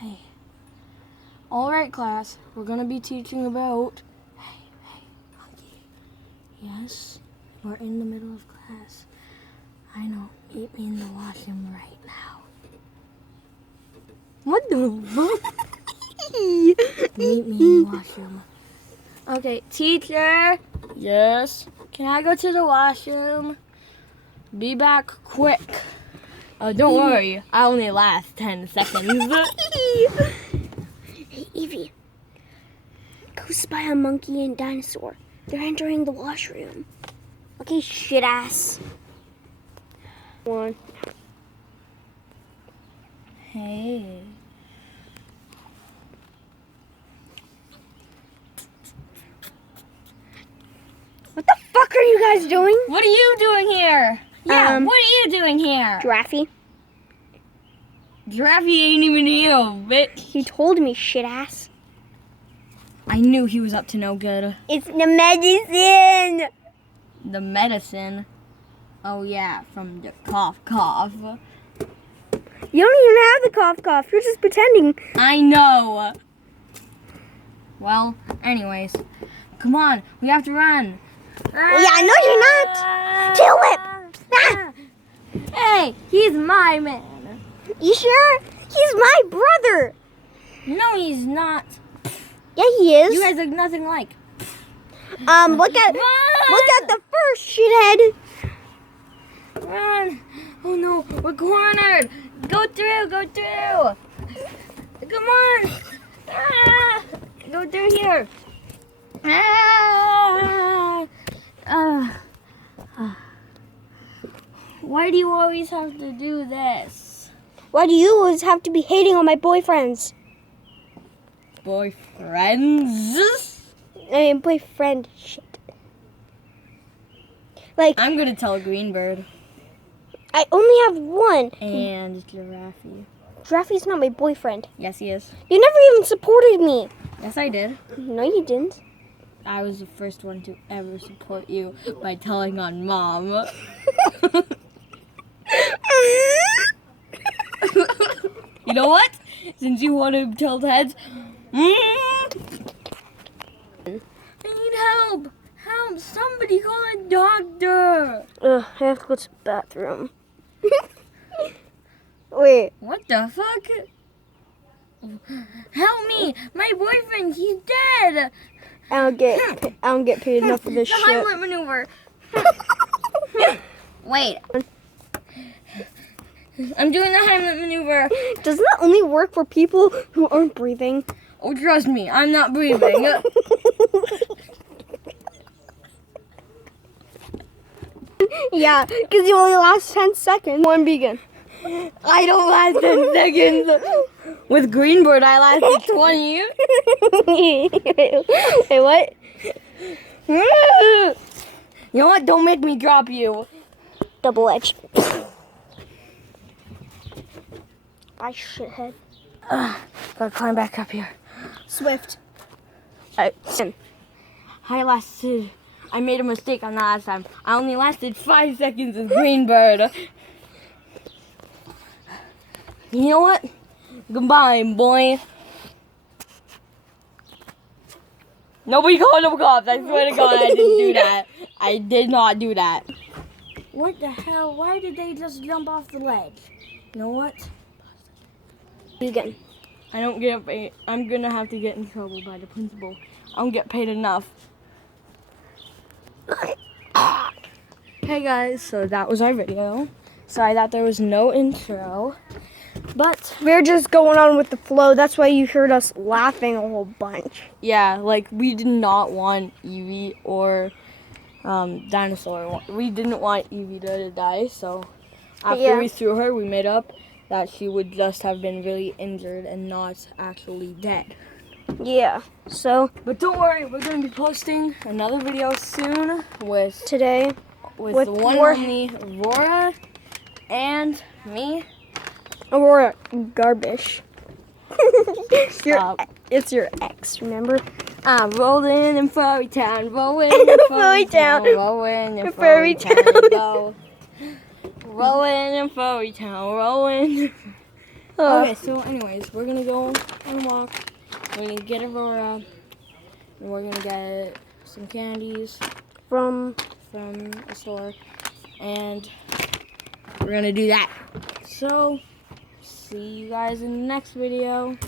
Hey. All right, class. We're going to be teaching about... Hey, monkey. Yes, we're in the middle of class. I know. Meet me in the washroom right now. What the fuck? Meet me in the washroom. Okay, teacher. Yes. Can I go to the washroom? Be back quick. Oh, don't worry. I only last 10 seconds. Hey, Evie. Go spy on Monkey and Dinosaur. They're entering the washroom. Okay, shit ass. One. Hey. What the fuck are you guys doing? What are you doing here? Yeah, what are you doing here? Giraffe. Giraffe ain't even here, bitch. He told me, shit ass. I knew he was up to no good. It's the medicine. The medicine? Oh yeah, from the cough. You don't even have the cough. You're just pretending. I know. Well, anyways, come on, we have to run. Yeah, no, you're not. Kill it. Ah. Hey, he's my man. You sure? He's my brother. No, he's not. Yeah, he is. You guys look nothing like. Look at the first shithead. Run! Oh no, we're cornered. Go through. Come on. Ah, go through here. Why do you always have to do this? Why do you always have to be hating on my boyfriends? Boyfriends? I mean, boyfriend shit. Like, I'm gonna tell Greenbird. I only have one. And Giraffe. Giraffe's not my boyfriend. Yes, he is. You never even supported me. Yes, I did. No, you didn't. I was the first one to ever support you by telling on Mom. You know what? Since you want to tilt heads, I need help. Help! Somebody call a doctor. Ugh, I have to go to the bathroom. Wait. What the fuck? Help me! My boyfriend, he's dead. I don't get paid enough for this The shit. Heimlich maneuver. Wait. I'm doing the Heimlich maneuver. Doesn't that only work for people who aren't breathing? Oh, trust me, I'm not breathing. Yeah, because you only last 10 seconds. One begin. I don't last 10 seconds. With Greenbird, I lasted 20. Hey, what? You know what? Don't make me drop you. Double edged. Bye, shithead. Gotta climb back up here. Swift. I made a mistake on that last time. I only lasted 5 seconds with Greenbird. You know what? Goodbye, boy. Nobody called no cops. I swear to God, I didn't do that. I did not do that. What the hell? Why did they just jump off the ledge? You know what? Begin. I don't get paid. I'm gonna have to get in trouble by the principal. I don't get paid enough. Hey guys, so that was our video. Sorry that there was no intro, but We're just going on with the flow. That's why you heard us laughing a whole bunch. yeah, like we did not want Evie or Dinosaur. We didn't want Evie to die, so after Yeah. we threw her, we made up that she would just have been really injured and not actually dead. Yeah. So But don't worry, we're going to be posting another video soon with today, the one and only Aurora and me. Aurora garbage. Stop. It's your ex, remember? I'm rolling in Furry Town, rolling in Furry Town, rolling in Furry Town, go. Rolling in Furry Town, rolling. Okay, so anyways, we're gonna go and walk. We're gonna get Aurora, and we're gonna get some candies From a store, and we're gonna do that. So, see you guys in the next video.